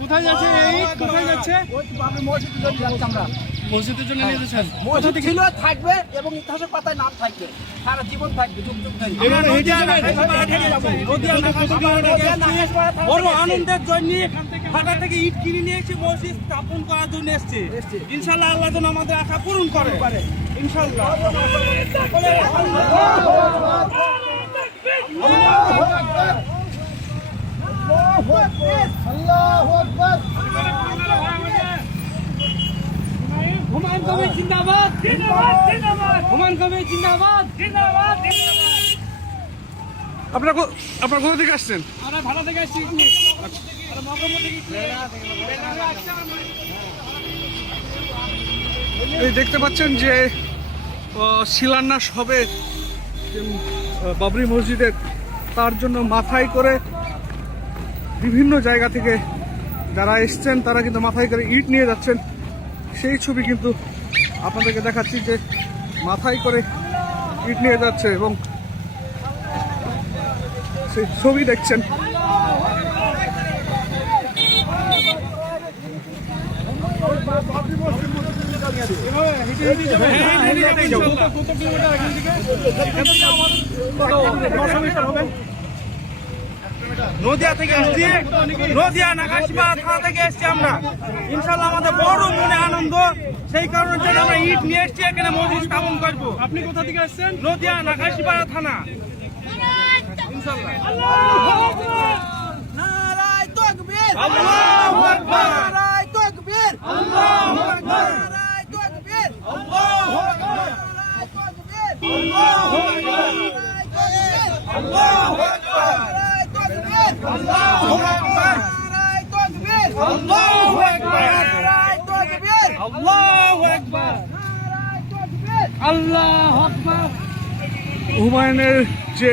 কোথায় যাচ্ছে এই? কোথায় যাচ্ছে? মসজিদের জন্য যাচ্ছি আমরা মসজিদের জন্য নিয়ে যাচ্ছেন? মসজিদ ছিল থাকবে এবং ইতিহাসের পাতায় নাম থাকবে। সারা জীবন যুগ যুগ ধরে। বড় আনন্দের জন্য ফাটা থেকে ইট কিনে নিয়ে এসে মসজিদ স্থাপন করার জন্য এসছে। ইনশাল্লাহ আল্লাহ যেন আমাদের আশা পূরণ করে। ইনশাল্লাহ হুমায়ুন কবির জিন্দাবাদ। হুমায়ুন কবির জিন্দাবাদ। আপনারা কো- আপনারা কোথা থেকে আসছেন? আমরা ভাড়া থেকে আসছি এই দেখতে পাচ্ছেন যে শিলান্যাস হবে বাবরি মসজিদের। তার জন্য মাথায় করে বিভিন্ন জায়গা থেকে যারা এসছেন তারা কিন্তু মাথায় করে ইট নিয়ে যাচ্ছেন। সেই ছবি কিন্তু আপনাদেরকে দেখাচ্ছি যে মাথায় করে ইট নিয়ে যাচ্ছে এবং সেই ছবি দেখছেন। নদিয়া থেকে আসছি নদিয়া নাকাশিপাড়া থানা থেকে এসছি আমরা। ইনশাল্লাহ আমাদের বড় মনে আনন্দ। সেই কারণে জন্য আমরা ইট নিয়ে এসছি এখানে মসজিদ স্থাপন করব। আপনি কোথা থেকে আসছেন নদিয়া নাকাশিপাড়া থানা। ইনশাল্লাহ নারায় তাকবীর আল্লাহু আকবার নারায় তাকবীর আল্লাহু আকবার নারায় তাকবীর আল্লাহু আকবার নারায় তাকবীর আল্লাহু আকবার আল্লাহু আকবার নারায় তাকবীর আল্লাহু আকবার নারায় তাকবীর আল্লাহু আকবার। নারায় তাকবীর আল্লাহু আকবার। আল্লাহু আকবার। হুমায়ুনের যে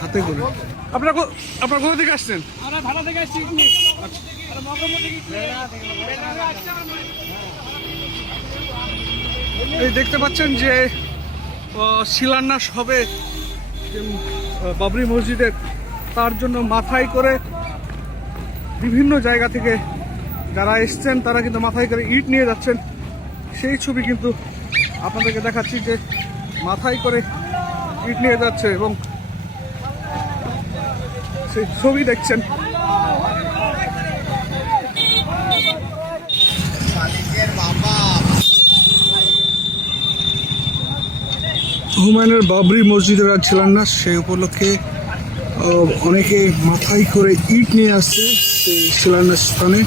হাতে করে। আপনারা কো- কোথা থেকে আসছেন? আমরা ভাড়া থেকে আসছি এই দেখতে পাচ্ছেন যে শিলান্যাস হবে। বাবরি মসজিদের তার জন্য মাথায় করে বিভিন্ন জায়গা থেকে যারা এসছেন, তারা কিন্তু মাথায় করে ইট নিয়ে যাচ্ছেন। সেই ছবি কিন্তু আপনাদেরকে দেখাচ্ছি যে মাথায় করে ইট নিয়ে যাচ্ছে এবং সেই ছবি দেখছেন। হুমায়ুনের বাবরি মসজিদের আজ না, সেই উপলক্ষে অনেকে মাথায় করে ইট নিয়ে আসছে, সেই শিলান্যাস স্থানে।